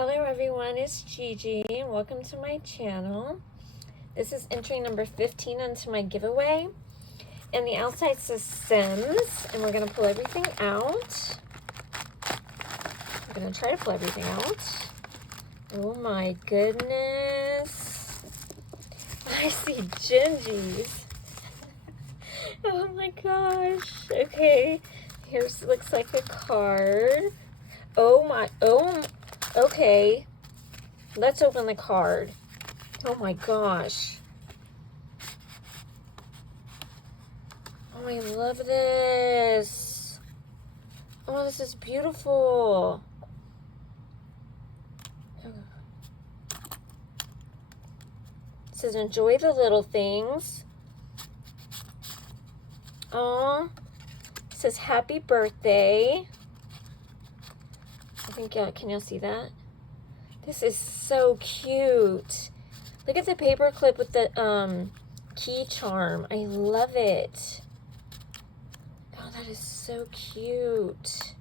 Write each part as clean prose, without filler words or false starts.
Hello everyone, it's Gigi and welcome to my channel. This is entry number 15 onto my giveaway. And the outside says Sims, and we're going to pull everything out. We're going to try to pull everything out. Oh my goodness. I see gingies. Oh my gosh. Okay, here's looks like a card. Okay. Let's open the card. Oh my gosh. Oh, I love this. Oh, this is beautiful. It says, enjoy the little things. Oh, it says, happy birthday. I think, can y'all see that? This is so cute. Look at the paper clip with the key charm. I love it. Oh, that is so cute.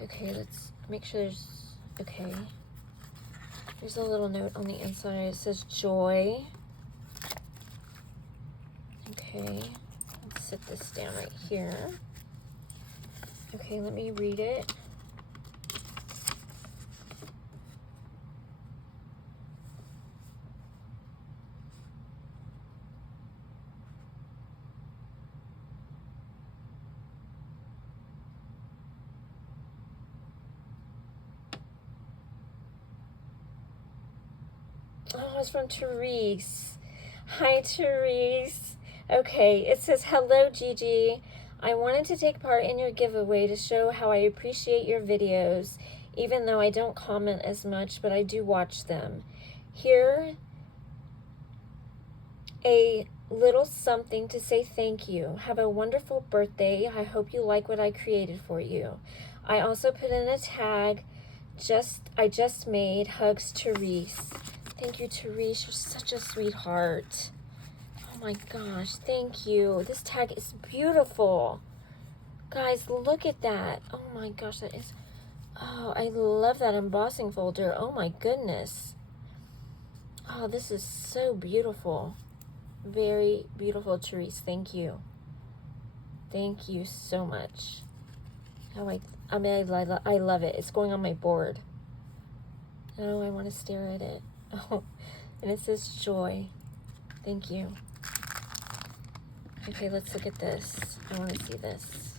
Okay, let's make sure there's, okay. There's a little note on the inside. It says joy. Okay, let's set this down right here. Okay, let me read it. Oh, it's from Tereese. Hi, Tereese. Okay, it says, hello, Gigi. I wanted to take part in your giveaway to show how I appreciate your videos, even though I don't comment as much, but I do watch them. Here, a little something to say thank you. Have a wonderful birthday. I hope you like what I created for you. I also put in a tag, I just made, hugs, Tereese. Thank you, Tereese. You're such a sweetheart. Oh my gosh, thank you. This tag is beautiful. Guys, look at that. Oh my gosh, that is... Oh, I love that embossing folder. Oh my goodness. Oh, this is so beautiful. Very beautiful, Tereese. Thank you. Thank you so much. I love it. It's going on my board. Oh, I want to stare at it. Oh, and it says joy. Thank you. Okay, let's look at this. I want to see this.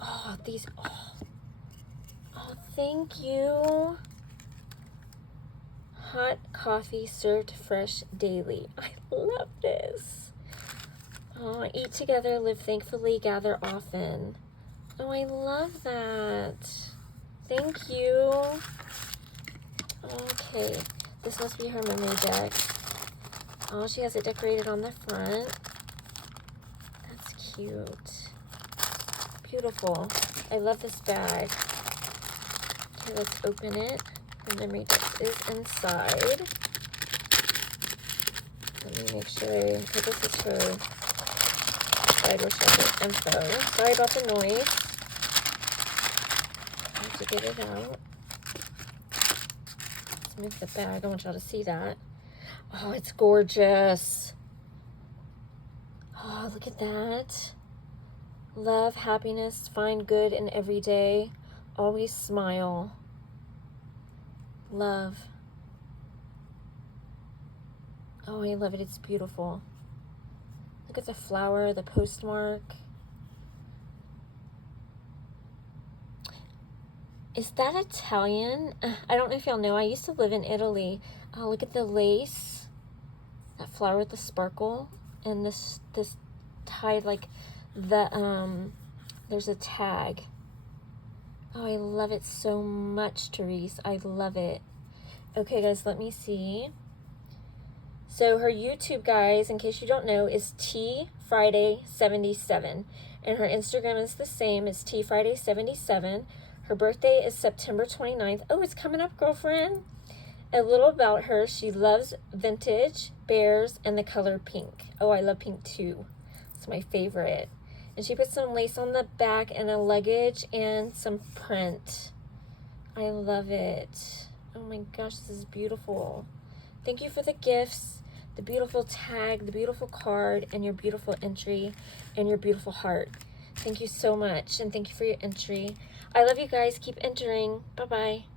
Oh, these, oh, thank you. Hot coffee served fresh daily. I love this. Oh, eat together, live thankfully, gather often. Oh, I love that. Thank you. Okay, this must be her memory deck. Oh, she has it decorated on the front. That's cute. Beautiful. I love this bag. Okay, let's open it. The memory deck is inside. Let me make sure. Okay, this is her spider shelter info. Sorry about the noise. I have to get it out. Move the bag. I want y'all to see that. Oh, it's gorgeous. Oh, look at that. Love, happiness, find good in every day. Always smile. Love. Oh, I love it. It's beautiful. Look at the flower, the postmark. Is that Italian? I don't know if y'all know. I used to live in Italy. Oh, look at the lace. That flower with the sparkle. And this tied like the, there's a tag. Oh, I love it so much, Tereese. I love it. Okay, guys, let me see. So her YouTube, guys, in case you don't know, is Tfriday77. And her Instagram is the same. It's Tfriday77. Her birthday is September 29th. Oh, it's coming up, girlfriend. A little about her. She loves vintage, bears, and the color pink. Oh, I love pink too. It's my favorite. And she put some lace on the back and a luggage and some print. I love it. Oh my gosh, this is beautiful. Thank you for the gifts, the beautiful tag, the beautiful card, and your beautiful entry, and your beautiful heart. Thank you so much, and thank you for your entry. I love you guys. Keep entering. Bye-bye.